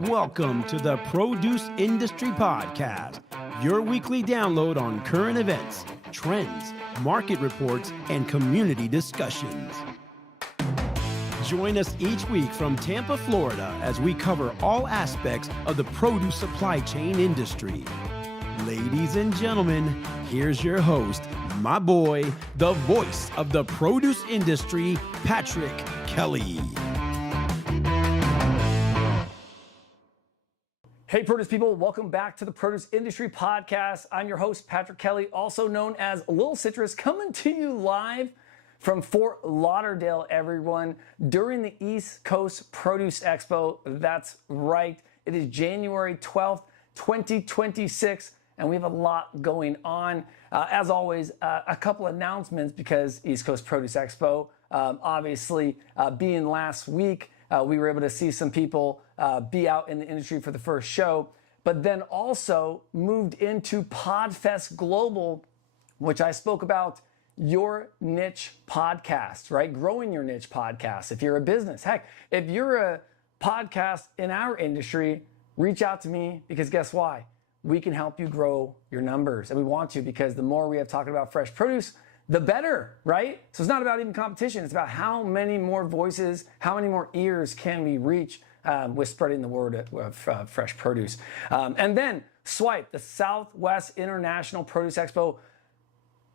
Welcome to the Produce Industry Podcast, your weekly download on current events, trends, market reports, and community discussions. Join us each week from Tampa, Florida, as we cover all aspects of the produce supply chain industry. Ladies and gentlemen, here's your host, my boy, the voice of the produce industry, Patrick Kelly. Hey, produce people, welcome back to the Produce Industry Podcast. I'm your host, Patrick Kelly, also known as Lil Citrus, coming to you live from Fort Lauderdale, everyone, during the East Coast Produce Expo. That's right. It is January 12th, 2026, and we have a lot going on. As always, a couple announcements because East Coast Produce Expo, obviously being last week, we were able to see some people be out in the industry for the first show, but then also moved into PodFest Global, which I spoke about your niche podcast, right? Growing your niche podcast. If you're a business, heck, if you're a podcast in our industry, reach out to me because guess why? We can help you grow your numbers. And we want to because the more we have talking about fresh produce, the better, right? So it's not about even competition. It's about how many more voices, how many more ears can we reach with spreading the word of fresh produce. And then Swipe, the Southwest International Produce Expo.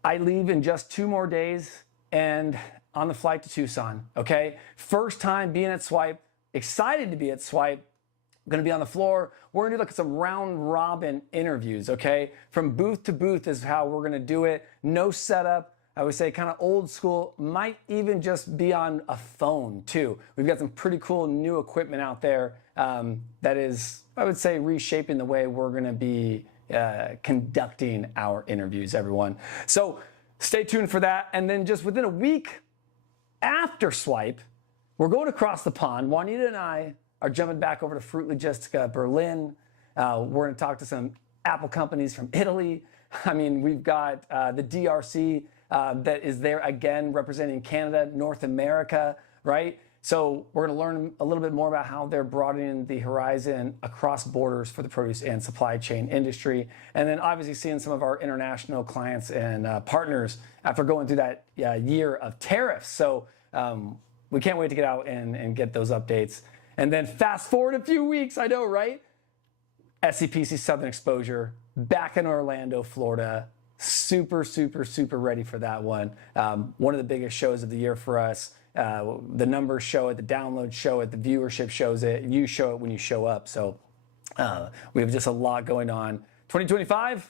I leave in just 2 more days and on the flight to Tucson, okay? First time being at Swipe, excited to be at Swipe. I'm gonna be on the floor. We're gonna do like some round robin interviews, okay? From booth to booth is how we're gonna do it. No setup. I would say kind of old school, might even just be on a phone too. We've got some pretty cool new equipment out there that is, I would say, reshaping the way we're gonna be conducting our interviews, everyone. So stay tuned for that. And then just within a week after Swipe, we're going across the pond. Juanita and I are jumping back over to Fruit Logistica Berlin. We're gonna talk to some apple companies from Italy. I mean, we've got the DRC that is there again representing Canada, North America, right? So we're gonna learn a little bit more about how they're broadening the horizon across borders for the produce and supply chain industry. And then obviously seeing some of our international clients and partners after going through that year of tariffs. So we can't wait to get out and get those updates. And then fast forward a few weeks, I know, right? SCPC Southern Exposure, back in Orlando, Florida. Super, super, super ready for that one. One of the biggest shows of the year for us. The numbers show it, the downloads show it, the viewership shows it. You show it when you show up. So we have just a lot going on. 2025,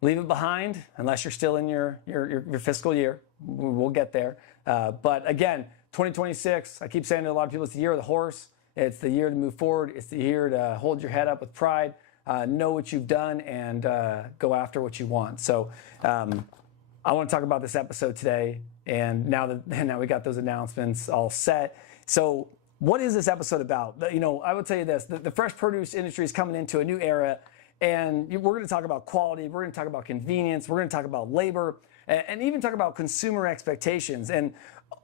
leave it behind unless you're still in your fiscal year. We'll get there. But again, 2026, I keep saying to a lot of people, it's the year of the horse. It's the year to move forward. It's the year to hold your head up with pride. Know what you've done and go after what you want. So I want to talk about this episode today. And now we got those announcements all set. So what is this episode about? You know, I will tell you this, the fresh produce industry is coming into a new era, and we're going to talk about quality. We're going to talk about convenience. We're going to talk about labor and even talk about consumer expectations. And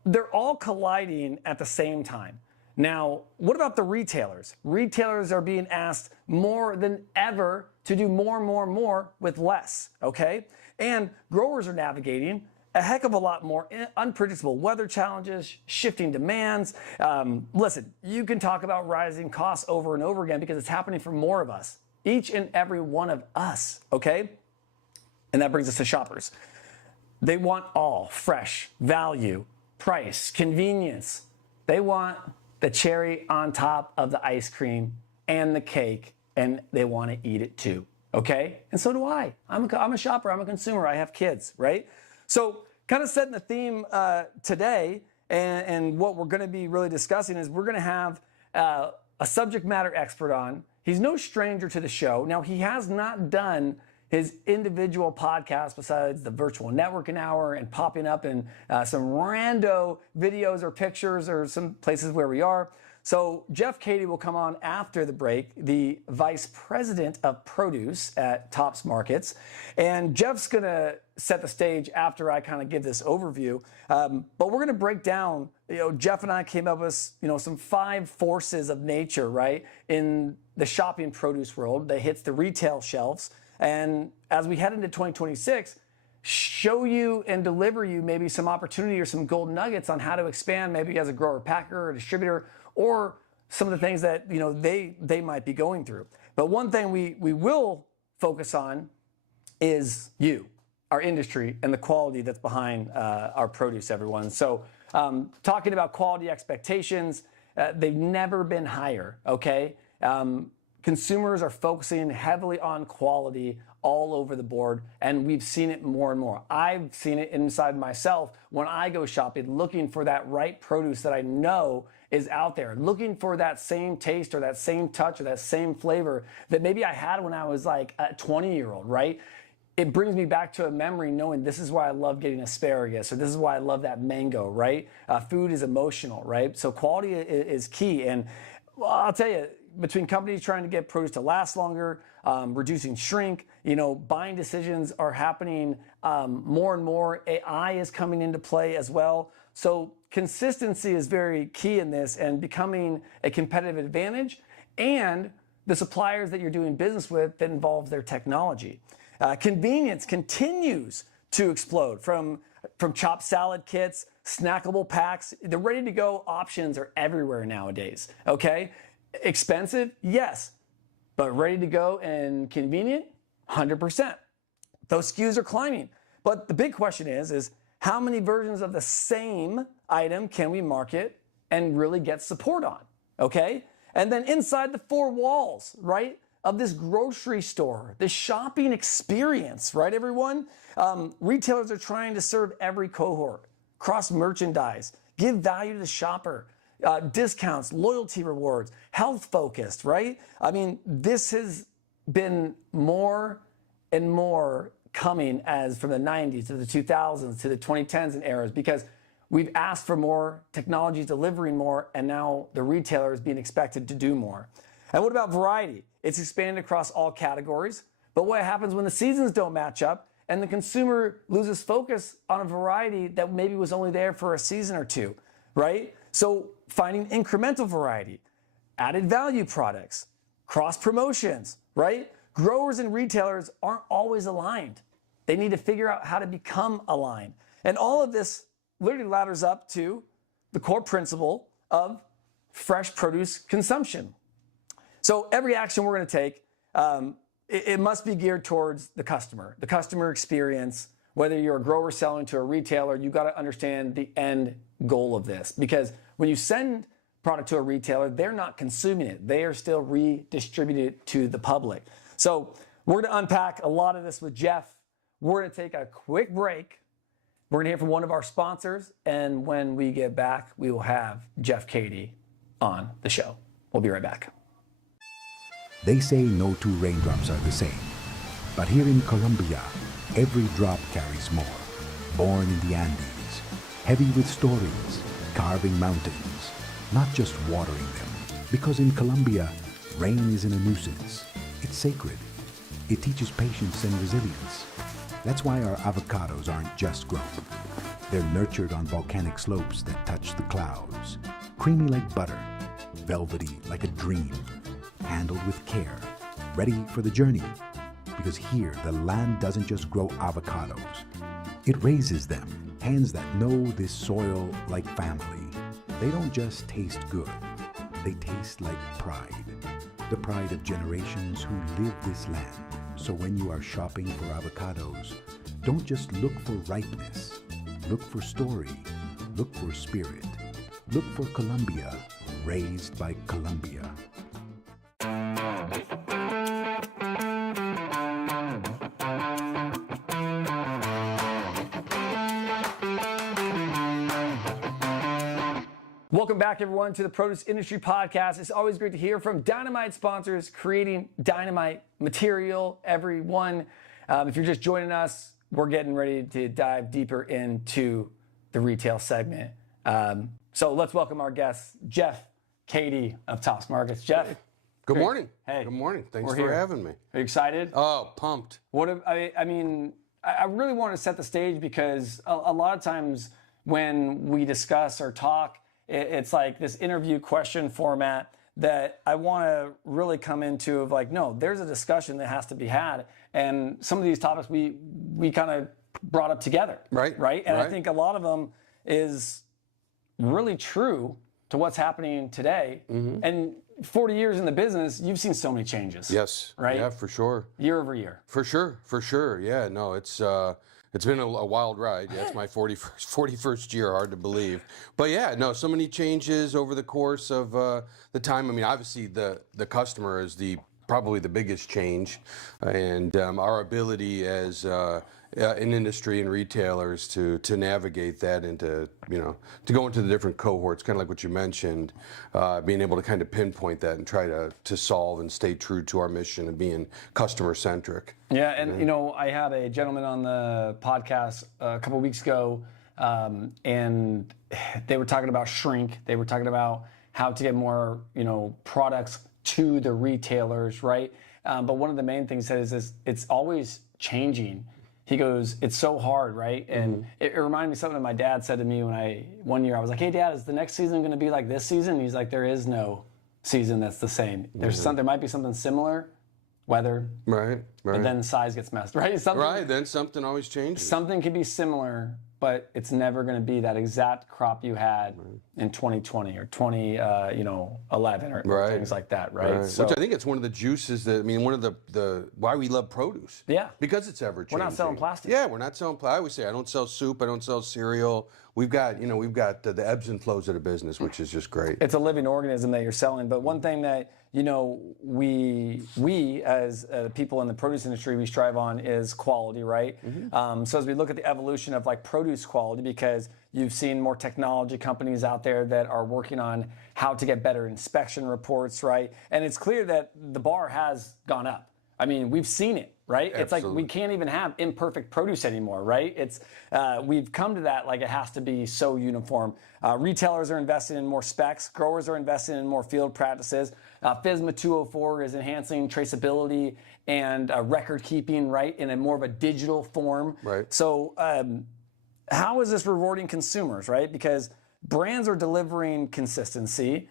they're all colliding at the same time. Now, what about the retailers? Retailers are being asked more than ever to do more with less, okay? And growers are navigating a heck of a lot more unpredictable weather challenges, shifting demands. Listen, you can talk about rising costs over and over again because it's happening for more of us, each and every one of us, okay? And that brings us to shoppers. They want all fresh, value, price, convenience. They want the cherry on top of the ice cream and the cake, and they want to eat it too, okay? And so do I. I'm a shopper, I'm a consumer, I have kids, right? So kind of setting the theme today, and what we're gonna be really discussing is we're gonna have a subject matter expert on. He's no stranger to the show. Now, he has not done his individual podcast besides the virtual networking hour and popping up in some rando videos or pictures or some places where we are. So Jeff Cady will come on after the break, the Vice President of Produce at Tops Markets. And Jeff's going to set the stage after I kind of give this overview. But we're going to break down, Jeff and I came up with, some 5 forces of nature, right, in the shopping produce world that hits the retail shelves. And as we head into 2026, show you and deliver you maybe some opportunity or some gold nuggets on how to expand maybe as a grower, packer, or distributor, or some of the things that they might be going through. But one thing we will focus on is you, our industry, and the quality that's behind our produce, everyone. So talking about quality expectations, they've never been higher, okay? Consumers are focusing heavily on quality all over the board, and we've seen it more and more. I've seen it inside myself when I go shopping, looking for that right produce that I know is out there, looking for that same taste or that same touch or that same flavor that maybe I had when I was like a 20-year-old, right? It brings me back to a memory knowing this is why I love getting asparagus, or this is why I love that mango, right? Food is emotional, right? So quality is key. And I'll tell you, between companies trying to get produce to last longer, reducing shrink, buying decisions are happening more and more. AI is coming into play as well. So consistency is very key in this and becoming a competitive advantage, and the suppliers that you're doing business with that involves their technology. Convenience continues to explode from chopped salad kits, snackable packs. The ready-to-go options are everywhere nowadays, okay? Expensive? Yes. But ready to go and convenient? 100%. Those SKUs are climbing. But the big question is how many versions of the same item can we market and really get support on, okay? And then inside the 4 walls, right, of this grocery store, this shopping experience, right, everyone? Retailers are trying to serve every cohort, cross-merchandise, give value to the shopper, discounts, loyalty rewards, health-focused, right? I mean, this has been more and more coming as from the 90s to the 2000s to the 2010s and eras, because we've asked for more, technology is delivering more, and now the retailer is being expected to do more. And what about variety? It's expanded across all categories, but what happens when the seasons don't match up and the consumer loses focus on a variety that maybe was only there for a season or two, right? So finding incremental variety, added value products, cross promotions, right? Growers and retailers aren't always aligned. They need to figure out how to become aligned. And all of this literally ladders up to the core principle of fresh produce consumption. So every action we're going to take, it must be geared towards the customer experience. Whether you're a grower selling to a retailer, you got to understand the end goal of this, because when you send product to a retailer, they're not consuming it. They are still redistributing it to the public. So we're going to unpack a lot of this with Jeff. We're going to take a quick break. We're going to hear from one of our sponsors, and when we get back, we will have Jeff Cady on the show. We'll be right back. They say no 2 raindrops are the same, but here in Colombia, every drop carries more. Born in the Andes, heavy with stories, carving mountains, not just watering them. Because in Colombia, rain isn't a nuisance. It's sacred. It teaches patience and resilience. That's why our avocados aren't just grown. They're nurtured on volcanic slopes that touch the clouds. Creamy like butter, velvety like a dream, handled with care, ready for the journey. Because here, the land doesn't just grow avocados. It raises them, hands that know this soil like family. They don't just taste good. They taste like pride. The pride of generations who live this land. So when you are shopping for avocados, don't just look for ripeness. Look for story. Look for spirit. Look for Colombia, raised by Colombia. Welcome back, everyone, to the Produce Industry Podcast. It's always great to hear from Dynamite sponsors creating dynamite material, everyone. If you're just joining us, we're getting ready to dive deeper into the retail segment. So let's welcome our guest, Jeff Cady of Tops Markets. Jeff. Good morning. Hey. Good morning. Thanks We're for here. having me. Are you excited? Oh, pumped. I really want to set the stage because a lot of times when we discuss or talk, it's like this interview question format that I want to really come into of like, no, there's a discussion that has to be had. And some of these topics we kind of brought up together. Right. And right. I think a lot of them is really true to what's happening today. Mm-hmm. And 40 years in the business, you've seen so many changes. Yes. Right? Yeah, for sure. Year over year. For sure. Yeah, no, it's been a wild ride. Yeah, it's my 41st year, hard to believe. But yeah, no, so many changes over the course of the time. I mean, obviously the customer is probably the biggest change, and our ability as an industry and retailers to navigate that and to go into the different cohorts, kind of like what you mentioned, being able to kind of pinpoint that and try to solve and stay true to our mission of being customer centric. Yeah, and I had a gentleman on the podcast a couple weeks ago, and they were talking about shrink. They were talking about how to get more products to the retailers, right? But one of the main things that is it's always changing. He goes, it's so hard, right? And it reminded me of something that my dad said to me one year I was like, hey Dad, is the next season going to be like this season? And he's like, there is no season that's the same. There might be something similar, weather, right. but then the size gets messed, right? Then something always changes. Something can be similar, but it's never going to be that exact crop you had in 2020 or 2011 or things like that, right? So, which I think it's one of the juices one of the why we love produce. Yeah. Because it's ever changing. We're not selling plastic. Yeah, we're not selling plastic. I always say I don't sell soup, I don't sell cereal. We've got the ebbs and flows of the business, which is just great. It's a living organism that you're selling. But one thing that we as people in the produce industry, we strive on is quality, right? So as we look at the evolution of like produce quality, because you've seen more technology companies out there that are working on how to get better inspection reports, right? And it's clear that the bar has gone up. I mean, we've seen it, right? Absolutely. It's like we can't even have imperfect produce anymore, right? It's we've come to that like it has to be so uniform. Retailers are investing in more specs. Growers are investing in more field practices. FSMA 204 is enhancing traceability and record keeping, right, in a more of a digital form. Right. So how is this rewarding consumers, right? Because brands are delivering consistency,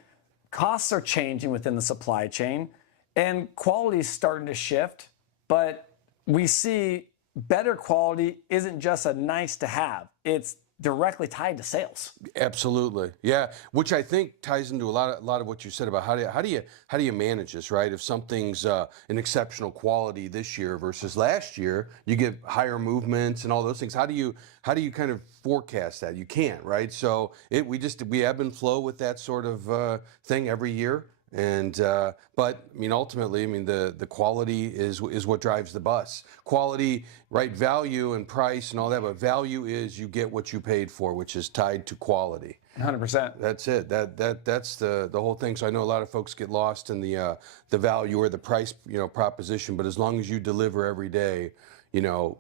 costs are changing within the supply chain, and quality is starting to shift, but we see better quality isn't just a nice to have. It's directly tied to sales. Absolutely, yeah. Which I think ties into a lot of what you said about how do you manage this, right? If something's an exceptional quality this year versus last year, you get higher movements and all those things. How do you kind of forecast that? You can't, right? So we ebb and flow with that sort of thing every year. And but ultimately, the quality is what drives the bus. Quality, right? Value and price and all that, but value is you get what you paid for, which is tied to quality. 100%. That's it. That's the whole thing. So I know a lot of folks get lost in the value or the price proposition, but as long as you deliver every day,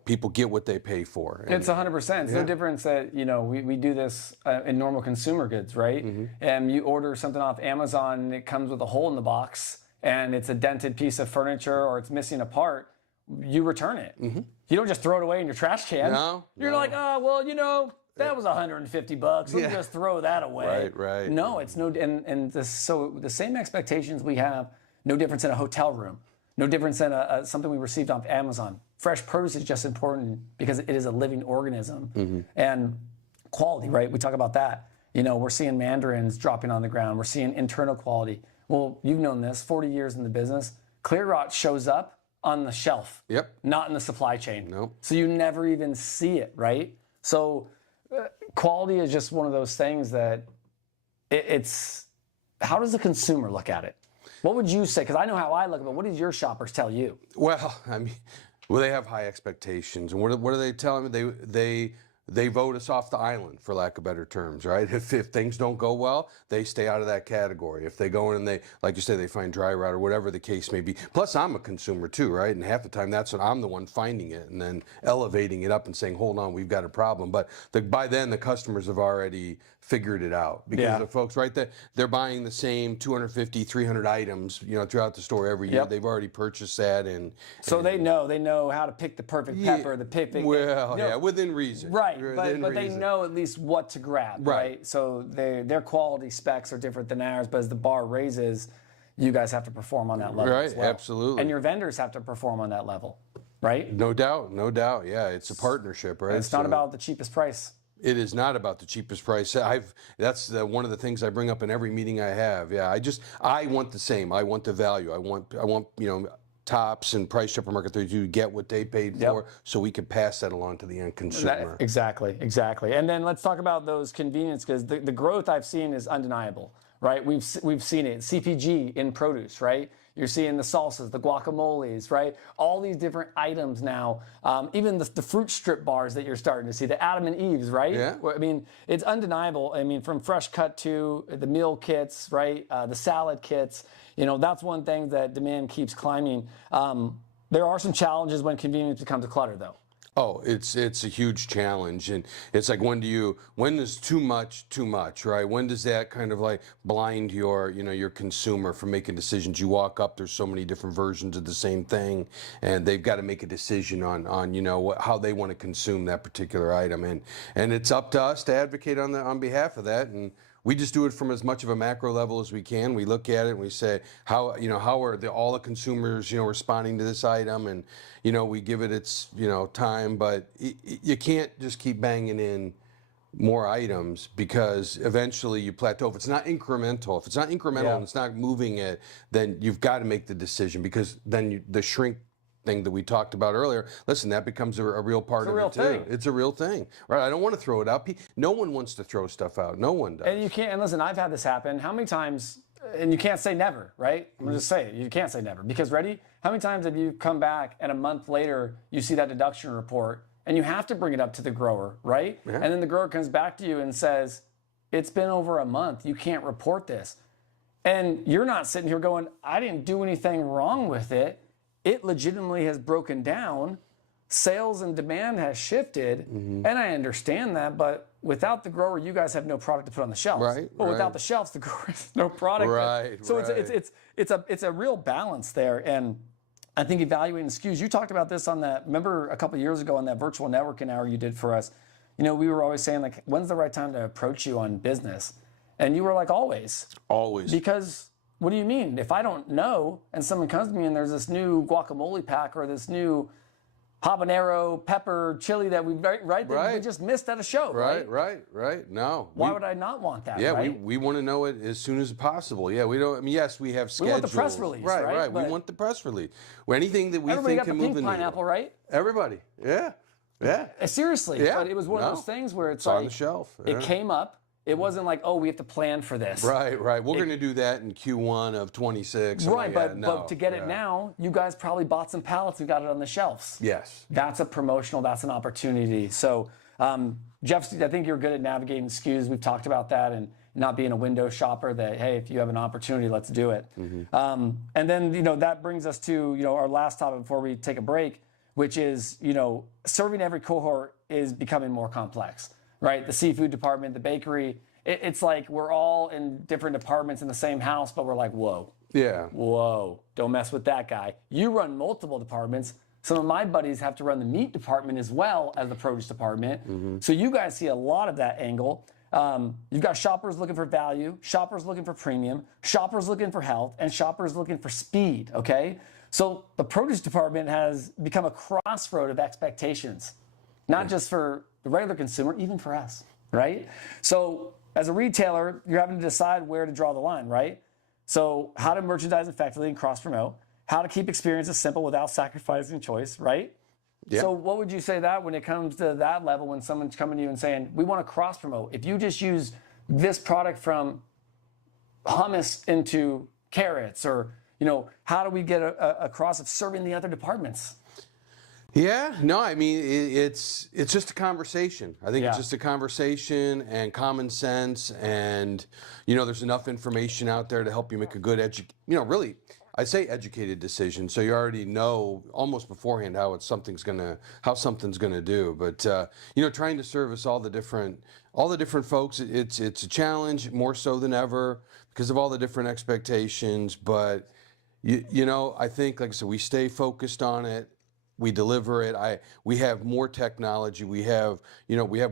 people get what they pay for. And it's 100%. It's no difference that, we do this in normal consumer goods, right? And you order something off Amazon and it comes with a hole in the box and it's a dented piece of furniture or it's missing a part, you return it. You don't just throw it away in your trash can. You're like, oh, well, that was $150. Let me just throw that away. Right. No, it's no, so the same expectations we have, no difference in a hotel room, no difference in something we received off Amazon. Fresh produce is just important because it is a living organism. And quality, right? We talk about that. We're seeing mandarins dropping on the ground. We're seeing internal quality. Well, you've known this, 40 years in the business. Clear rot shows up on the shelf, not in the supply chain. Nope. So you never even see it, right? So quality is just one of those things that it's, how does the consumer look at it? What would you say? Because I know how I look at it, but what did your shoppers tell you? Well, they have high expectations, and what are they telling me? they vote us off the island, for lack of better terms, right? If things don't go well, they stay out of that category. If they go in and they, like you say, they find dry rot or whatever the case may be. Plus, I'm a consumer too, right? And half the time, that's when I'm the one finding it and then elevating it up and saying, hold on, we've got a problem. But by then, the customers have already figured it out, because the folks, right, they're buying the same 250, 300 items, throughout the store every year. They've already purchased that, and so they know how to pick the perfect pepper, the perfect. Well, within reason, right? But they know at least what to grab, right? So their quality specs are different than ours, but as the bar raises, you guys have to perform on that level, right? As well. Absolutely, and your vendors have to perform on that level, right? No doubt. Yeah, it's a partnership, right? And it's not about the cheapest price. It is not about the cheapest price. That's one of the things I bring up in every meeting I have. Yeah, I want the same. I want the value. I want Tops and Price Chopper Market 32 get what they paid for, so we can pass that along to the end consumer. Exactly. And then let's talk about those convenience, because the growth I've seen is undeniable, right? We've seen it. CPG in produce, right? You're seeing the salsas, the guacamoles, right? All these different items now. Even the fruit strip bars that you're starting to see, the Adam and Eves, right? Yeah. I mean, it's undeniable. I mean, from fresh cut to the meal kits, right? The salad kits. That's one thing that demand keeps climbing. There are some challenges when convenience becomes a clutter, though. Oh, it's a huge challenge, and it's like when is too much, right? When does that kind of like blind your consumer from making decisions? You walk up, there's so many different versions of the same thing, and they've got to make a decision on how they want to consume that particular item, and it's up to us to advocate on behalf of that. And we just do it from as much of a macro level as we can. We look at it and we say, how are all the consumers, responding to this item, and we give it its time. But you can't just keep banging in more items, because eventually you plateau. If it's not incremental, and it's not moving it, then you've got to make the decision, because then the shrink thing that we talked about earlier, listen, that becomes a real part of it too. It's a real thing, right? I don't want to throw it out. No one wants to throw stuff out. No one does. And you can't. And listen, I've had this happen. How many times? And you can't say never, right? I'm gonna just say it. You can't say never, because ready? How many times have you come back and a month later you see that deduction report and you have to bring it up to the grower, right? Yeah. And then the grower comes back to you and says, "It's been over a month. You can't report this," and you're not sitting here going, "I didn't do anything wrong with it. It legitimately has broken down, sales and demand has shifted," and I understand that, but without the grower, you guys have no product to put on the shelves. Right. But without the shelves, the grower has no product. Right. So it's a real balance there, and I think evaluating SKUs. You talked about this on that. Remember a couple of years ago on that virtual networking hour you did for us. We were always saying, like, when's the right time to approach you on business? And you were like, always. Always. Because. What do you mean? If I don't know and someone comes to me and there's this new guacamole pack or this new habanero pepper chili that we we just missed at a show, right? Right. No. Why would I not want that? Yeah, right? we want to know it as soon as possible. Yeah, we don't. I mean, yes, we have schedules. We want the press release, right? Right. We want the press release. Anything that we think can move the needle. Everybody got the pink pineapple, right? Everybody. Yeah. Seriously. Yeah. But it was one of those things where it's on the shelf. It came up. It wasn't like, oh, we have to plan for this. Right. We're going to do that in Q1 of 26. Right, but to get it now, you guys probably bought some pallets and got it on the shelves. Yes. That's a promotional, that's an opportunity. So, Jeff, I think you're good at navigating SKUs. We've talked about that, and not being a window shopper that, hey, if you have an opportunity, let's do it. And then, that brings us to, our last topic before we take a break, which is, serving every cohort is becoming more complex. Right, the seafood department, the bakery, it's like we're all in different departments in the same house, but we're like, whoa. Yeah. Whoa, don't mess with that guy. You run multiple departments. Some of my buddies have to run the meat department as well as the produce department. So you guys see a lot of that angle. You've got shoppers looking for value, shoppers looking for premium, shoppers looking for health, and shoppers looking for speed, okay? So the produce department has become a crossroad of expectations, not just for the regular consumer, even for us, right? So as a retailer, you're having to decide where to draw the line, right? So how to merchandise effectively and cross-promote, how to keep experiences simple without sacrificing choice, right? Yeah. So what would you say that when it comes to that level, when someone's coming to you and saying, we want to cross-promote, if you just use this product from hummus into carrots, or, how do we get across of serving the other departments? Yeah, no, I mean it's just a conversation. I think it's Yeah. just a conversation and common sense, and there's enough information out there to help you make a good really, I say educated decision. So you already know almost beforehand how something's gonna do. But trying to service all the different folks, it's a challenge more so than ever because of all the different expectations. But I think, like I said, we stay focused on it. We deliver it. We have more technology. We have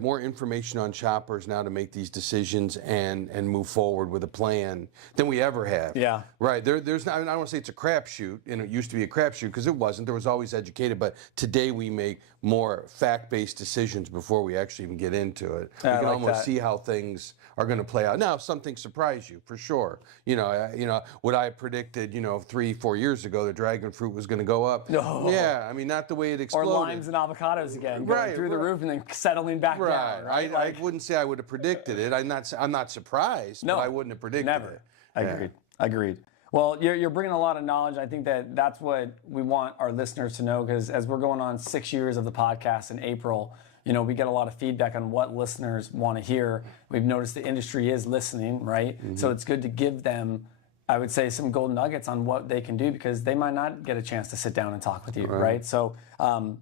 more information on shoppers now to make these decisions and move forward with a plan than we ever have. Yeah. Right. There's not. I don't want to say it's a crapshoot, and it used to be a crapshoot because it wasn't. There was always educated, but today we make more fact-based decisions before we actually even get into it. Yeah, we can I like almost that. see how things are going to play out. Now, some things surprise you for sure. What I predicted, 3-4 years ago, the dragon fruit was going to go up. No. Yeah, I mean, not the way it Or exploded. limes and avocados again, going through the roof and then settling back down. Right. I wouldn't say I would have predicted it. I'm not surprised. No, but I wouldn't have predicted never. it. Agreed. Well, you're bringing a lot of knowledge. I think that's what we want our listeners to know, because as we're going on 6 years of the podcast in April, we get a lot of feedback on what listeners want to hear. We've noticed the industry is listening, right? Mm-hmm. So it's good to give them, I would say, some gold nuggets on what they can do, because they might not get a chance to sit down and talk with you, right? So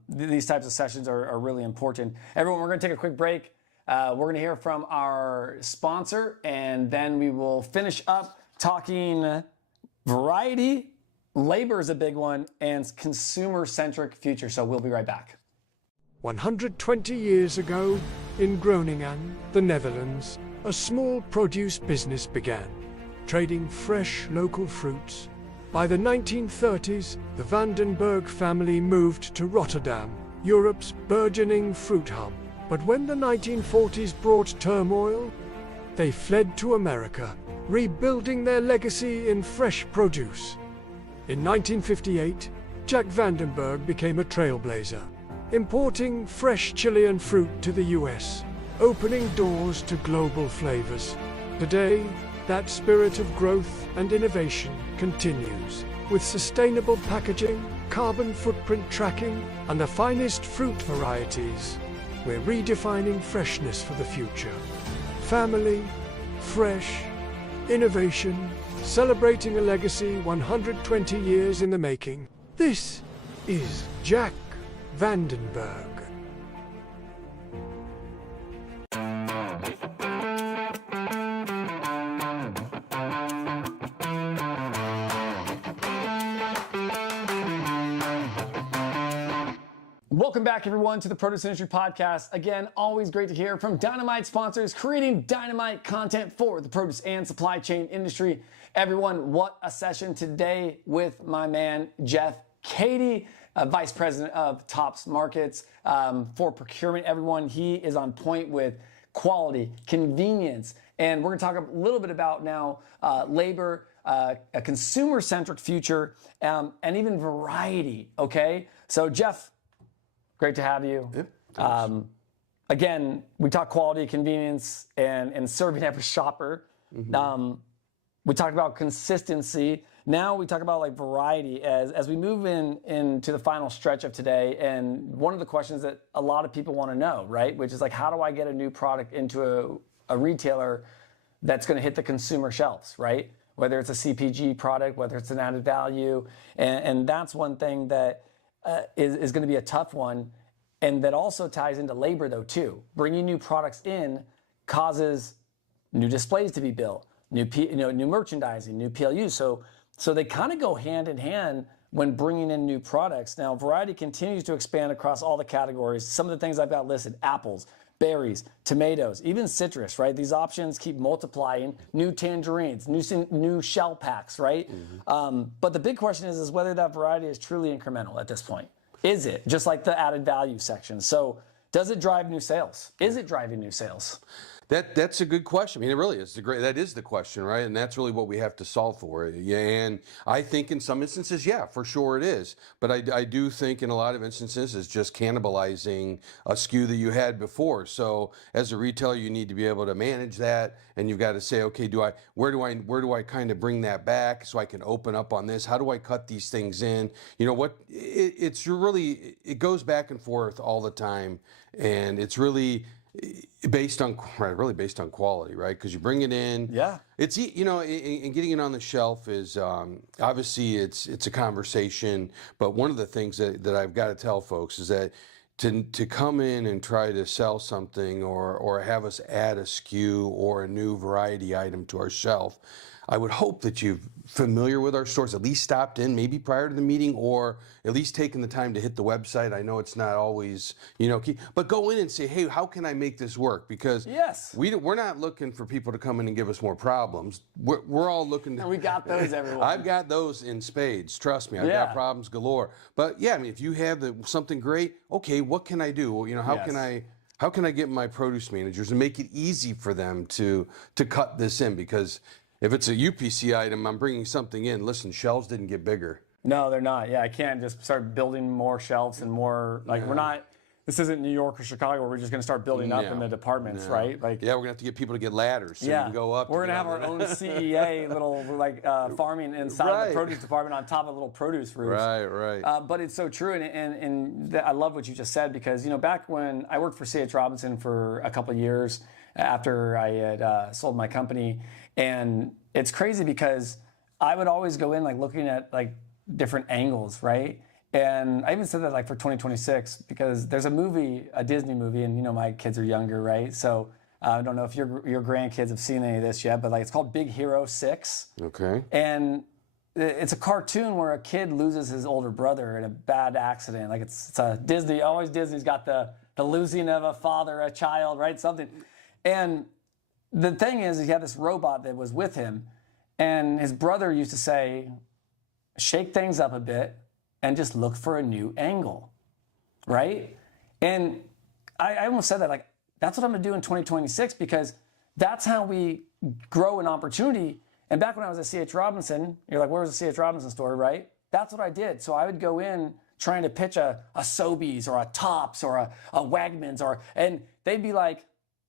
these types of sessions are really important. Everyone, we're going to take a quick break. We're going to hear from our sponsor, and then we will finish up talking variety. Labor is a big one, and consumer-centric future. So we'll be right back. 120 years ago, in Groningen, the Netherlands, a small produce business began, trading fresh local fruits. By the 1930s, the Vandenberg family moved to Rotterdam, Europe's burgeoning fruit hub. But when the 1940s brought turmoil, they fled to America, rebuilding their legacy in fresh produce. In 1958, Jack Vandenberg became a trailblazer, importing fresh Chilean fruit to the US, opening doors to global flavors. Today, that spirit of growth and innovation continues, with sustainable packaging, carbon footprint tracking, and the finest fruit varieties. We're redefining freshness for the future. Family, fresh, innovation, celebrating a legacy 120 years in the making. This is Jack Vandenberg. Welcome back, everyone, to the Produce Industry Podcast. Again, always great to hear from Dynamite sponsors creating dynamite content for the produce and supply chain industry. Everyone, what a session today with my man, Jeff Cady, Vice President of Tops Markets for procurement. Everyone, he is on point with quality, convenience, and we're going to talk a little bit about now labor, a consumer-centric future, and even variety, okay? So, Jeff, great to have you. Again, we talk quality, convenience, and serving every shopper. Mm-hmm. We talked about consistency. Now we talk about like variety as we move into the final stretch of today. And one of the questions that a lot of people want to know, right, which is like, how do I get a new product into a retailer that's going to hit the consumer shelves, right? Whether it's a CPG product, whether it's an added value, and that's one thing that is going to be a tough one, and that also ties into labor though too. Bringing new products in causes new displays to be built, new merchandising, new PLUs. So they kind of go hand in hand when bringing in new products. Now, variety continues to expand across all the categories. Some of the things I've got listed: apples, berries, tomatoes, even citrus, right? These options keep multiplying. New tangerines, new shell packs, right? Mm-hmm. But the big question is whether that variety is truly incremental at this point. Is it? Just like the added value section. So does it drive new sales? Is it driving new sales? That's a good question. I mean, it really is that is the question, right? And that's really what we have to solve for. Yeah, and I think in some instances, yeah, for sure it is. But I do think in a lot of instances it's just cannibalizing a SKU that you had before. So as a retailer, you need to be able to manage that, and you've got to say, okay, where do I kind of bring that back so I can open up on this? How do I cut these things in? You know what? It goes back and forth all the time, and it's really based on quality, right? Because you bring it in. Yeah. It's, you know, and getting it on the shelf is obviously it's a conversation. But one of the things that I've got to tell folks is that to come in and try to sell something or have us add a SKU or a new variety item to our shelf, I would hope that you're familiar with our stores, at least stopped in maybe prior to the meeting, or at least taken the time to hit the website. I know it's not always, you know, key, but go in and say, hey, how can I make this work? Because yes, we're not looking for people to come in and give us more problems. We're all looking to. And we got those, everyone. I've got those in spades. Trust me, I've got problems galore. But yeah, I mean, if you have something great, okay, what can I do? Well, you know, how can I get my produce managers and make it easy for them to cut this in? Because if it's a UPC item, I'm bringing something in. Listen, shelves didn't get bigger. No, they're not. Yeah, I can't just start building more shelves and more. Like we're not. This isn't New York or Chicago where we're just going to start building up in the departments, right? Like we're going to have to get people to get ladders so you can go up. We're going to have our own CEA little farming inside the produce department on top of little produce roofs. Right. But it's so true, and I love what you just said, because back when I worked for C.H. Robinson for a couple of years after I had sold my company. And it's crazy because I would always go in looking at different angles, right? And I even said that for 2026 because there's a Disney movie, and my kids are younger, right? So I don't know if your grandkids have seen any of this yet, but it's called Big Hero 6. Okay. And it's a cartoon where a kid loses his older brother in a bad accident. It's a Disney. Always Disney's got the losing of a father, a child, right? Something. And the thing is, he had this robot that was with him, and his brother used to say, shake things up a bit and just look for a new angle, right? And I almost said that, that's what I'm gonna do in 2026, because that's how we grow an opportunity. And back when I was at C.H. Robinson, you're like, where's the C.H. Robinson store, right? That's what I did. So I would go in trying to pitch a Sobeys or a Tops or a Wegmans, and they'd be like,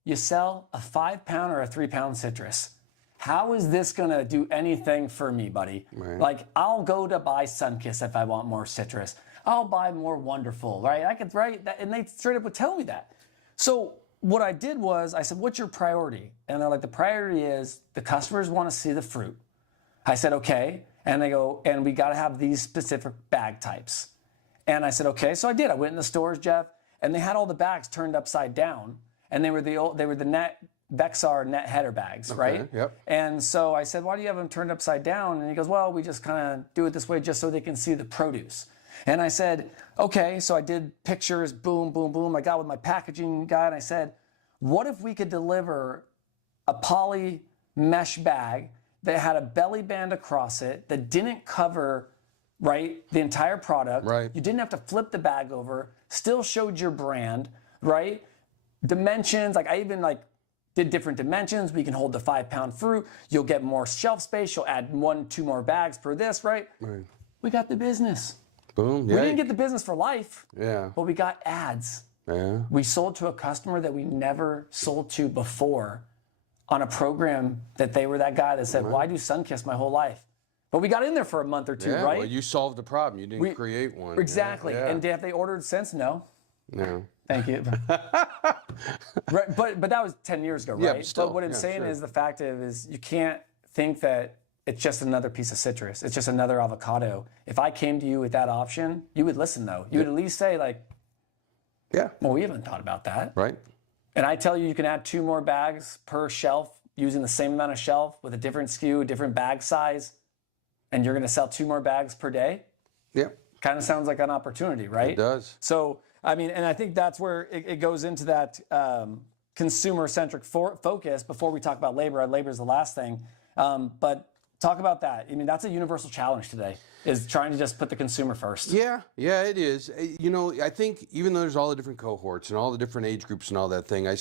you sell a 5-pound or a 3-pound citrus. How is this gonna do anything for me, buddy? Right. I'll go to buy Sunkist if I want more citrus. I'll buy more Wonderful, right? I could write that, and they straight up would tell me that. So what I did was, I said, what's your priority? And they're like, the priority is the customers wanna see the fruit. I said, okay. And they go, and we gotta have these specific bag types. And I said, okay. So I did. I went in the stores, Jeff, and they had all the bags turned upside down. And they were the net Vexar net header bags, right? Yep. And so I said, why do you have them turned upside down? And he goes, well, we just kind of do it this way just so they can see the produce. And I said, okay. So I did pictures, boom, boom, boom. I got with my packaging guy, and I said, what if we could deliver a poly mesh bag that had a belly band across it that didn't cover, right, the entire product. Right. You didn't have to flip the bag over, still showed your brand, right? Dimensions, I even did different dimensions. We can hold the 5-pound fruit. You'll get more shelf space. You'll add 1-2 more bags per this, right? Right. We got the business. Boom. We didn't get the business for life. Yeah. But we got ads. Yeah. We sold to a customer that we never sold to before on a program that they were that guy that said, why do Sunkist my whole life? But we got in there for a month or two, right? Well, you solved the problem. You didn't create one. Exactly. Yeah. And have they ordered since? No. No. Thank you. Right, but that was 10 years ago, right? Yeah, but still, what I'm saying is the fact is you can't think that it's just another piece of citrus. It's just another avocado. If I came to you with that option, you would listen though. You would at least say well, we haven't thought about that. Right. And I tell you can add 2 more bags per shelf using the same amount of shelf with a different SKU, a different bag size, and you're gonna sell 2 more bags per day? Yeah. Kind of sounds like an opportunity, right? It does. So, I mean, and I think that's where it goes into that consumer-centric focus before we talk about labor. Labor is the last thing. But talk about that. I mean, that's a universal challenge today. is trying to just put the consumer first. Yeah, it is. You know, I think even though there's all the different cohorts and all the different age groups and all that thing, it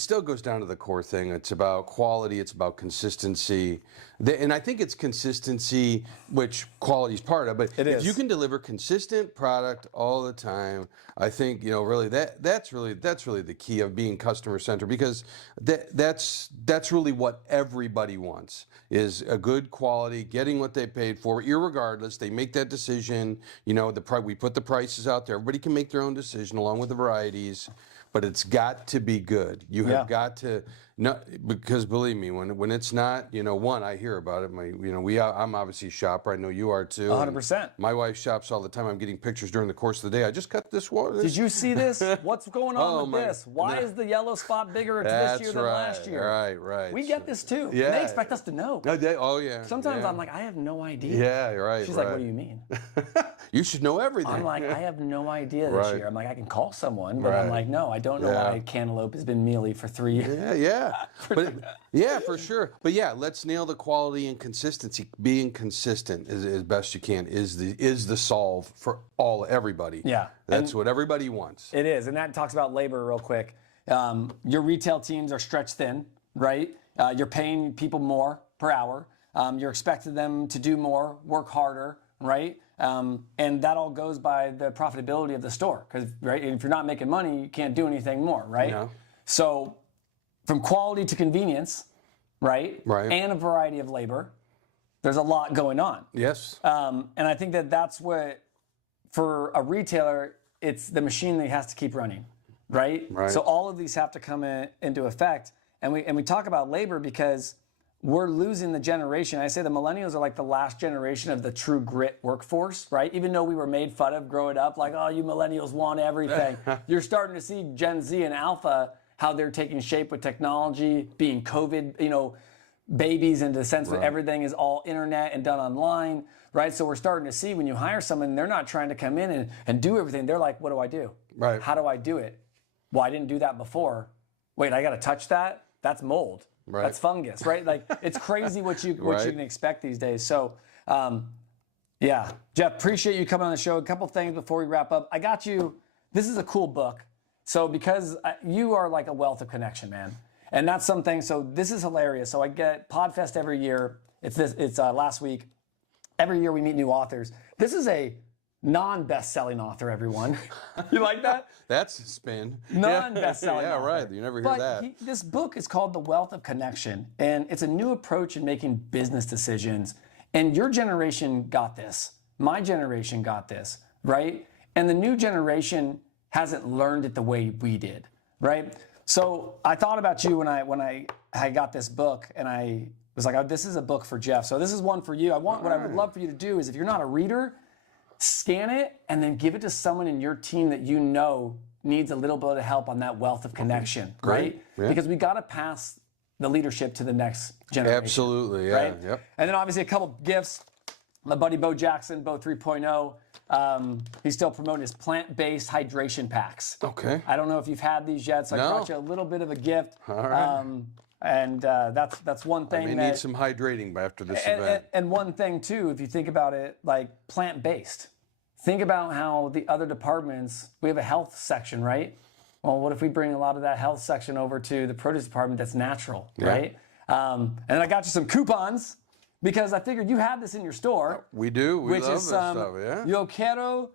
still goes down to the core thing. It's about quality. It's about consistency. And I think it's consistency, which quality is part of. But if you can deliver consistent product all the time, I think, you know, really that's really the key of being customer centered, because that's really what everybody wants, is a good quality, getting what they paid for, irregardless. They make that decision. You know, we put the prices out there. Everybody can make their own decision along with the varieties, but it's got to be good. You have got to. No, because believe me, when it's not, you know, one, I hear about it. I'm obviously a shopper. I know you are too. 100%. My wife shops all the time. I'm getting pictures during the course of the day. I just cut this one. Did you see this? What's going on with this? Why is the yellow spot bigger this year than last year? Right. We get this too. Yeah. They expect us to know. Oh yeah. Sometimes I'm like, I have no idea. Yeah, right. She's like, what do you mean? You should know everything. I'm like, I have no idea this year. I'm like, I can call someone, but I'm like, no, I don't know why cantaloupe has been mealy for 3 years. Yeah. But yeah, for sure. But yeah, let's nail the quality and consistency. Being consistent as best you can is the solve for everybody. Yeah. That's what everybody wants. It is. And that talks about labor real quick. Your retail teams are stretched thin, right? You're paying people more per hour. You're expecting them to do more, work harder, right? And that all goes by the profitability of the store. Because right, if you're not making money, you can't do anything more, right? No. So from quality to convenience, right? And a variety of labor, there's a lot going on. Yes. And I think that's what, for a retailer, it's the machine that has to keep running, right? So all of these have to come into effect. And we talk about labor because we're losing the generation. I say the millennials are like the last generation of the true grit workforce, right? Even though we were made fun of growing up, like, oh, you millennials want everything. You're starting to see Gen Z and Alpha, how they're taking shape with technology, being COVID, you know, babies, in the sense that everything is all internet and done online, right? So we're starting to see when you hire someone, they're not trying to come in and do everything. They're like, what do I do? Right. How do I do it? Well, I didn't do that before. Wait, I got to touch that? That's mold. Right. That's fungus, right? Like, it's crazy what you can expect these days. So, yeah, Jeff, appreciate you coming on the show. A couple things before we wrap up. I got you. This is a cool book. So because you are like a wealth of connection, man. And that's something, so this is hilarious. So I get Podfest every year. It's last week. Every year we meet new authors. This is a non-best-selling author, everyone. You like that? That's a spin. Non-best-selling author. Yeah, right. You never hear that. This book is called The Wealth of Connection, and it's a new approach in making business decisions. And your generation got this. My generation got this, right? And the new generation hasn't learned it the way we did, right? So I thought about you when I got this book, and I was like, oh, this is a book for Jeff. So this is one for you. What I would love for you to do is, if you're not a reader, scan it and then give it to someone in your team that you know needs a little bit of help on that wealth of connection, right? Yeah. Because we got to pass the leadership to the next generation. Absolutely, yeah. Right? Yep. And then obviously a couple gifts. My buddy Bo Jackson, Bo 3.0, he's still promoting his plant-based hydration packs. Okay. I don't know if you've had these yet, so I brought you a little bit of a gift. All right. And that's one thing. I may need some hydrating after this event. And one thing too, if you think about it, like plant-based. Think about how the other departments, we have a health section, right? Well, what if we bring a lot of that health section over to the produce department that's natural, right? And I got you some coupons, because I figured you have this in your store. We do. We love this stuff, yeah. Yo Quiero.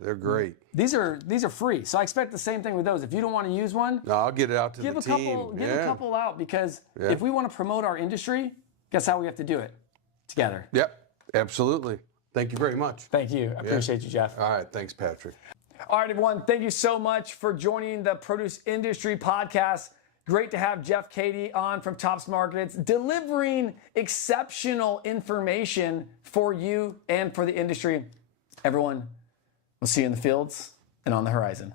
They're great. These are free. So I expect the same thing with those. If you don't want to use one, no, I'll get it out to the team. Give a couple out, because if we want to promote our industry, guess how we have to do it? Together. Yep, absolutely. Thank you very much. Thank you. I appreciate you, Jeff. All right, thanks, Patrick. All right, everyone. Thank you so much for joining the Produce Industry Podcast. Great to have Jeff Cady on from Tops Markets, delivering exceptional information for you and for the industry. Everyone, we'll see you in the fields and on the horizon.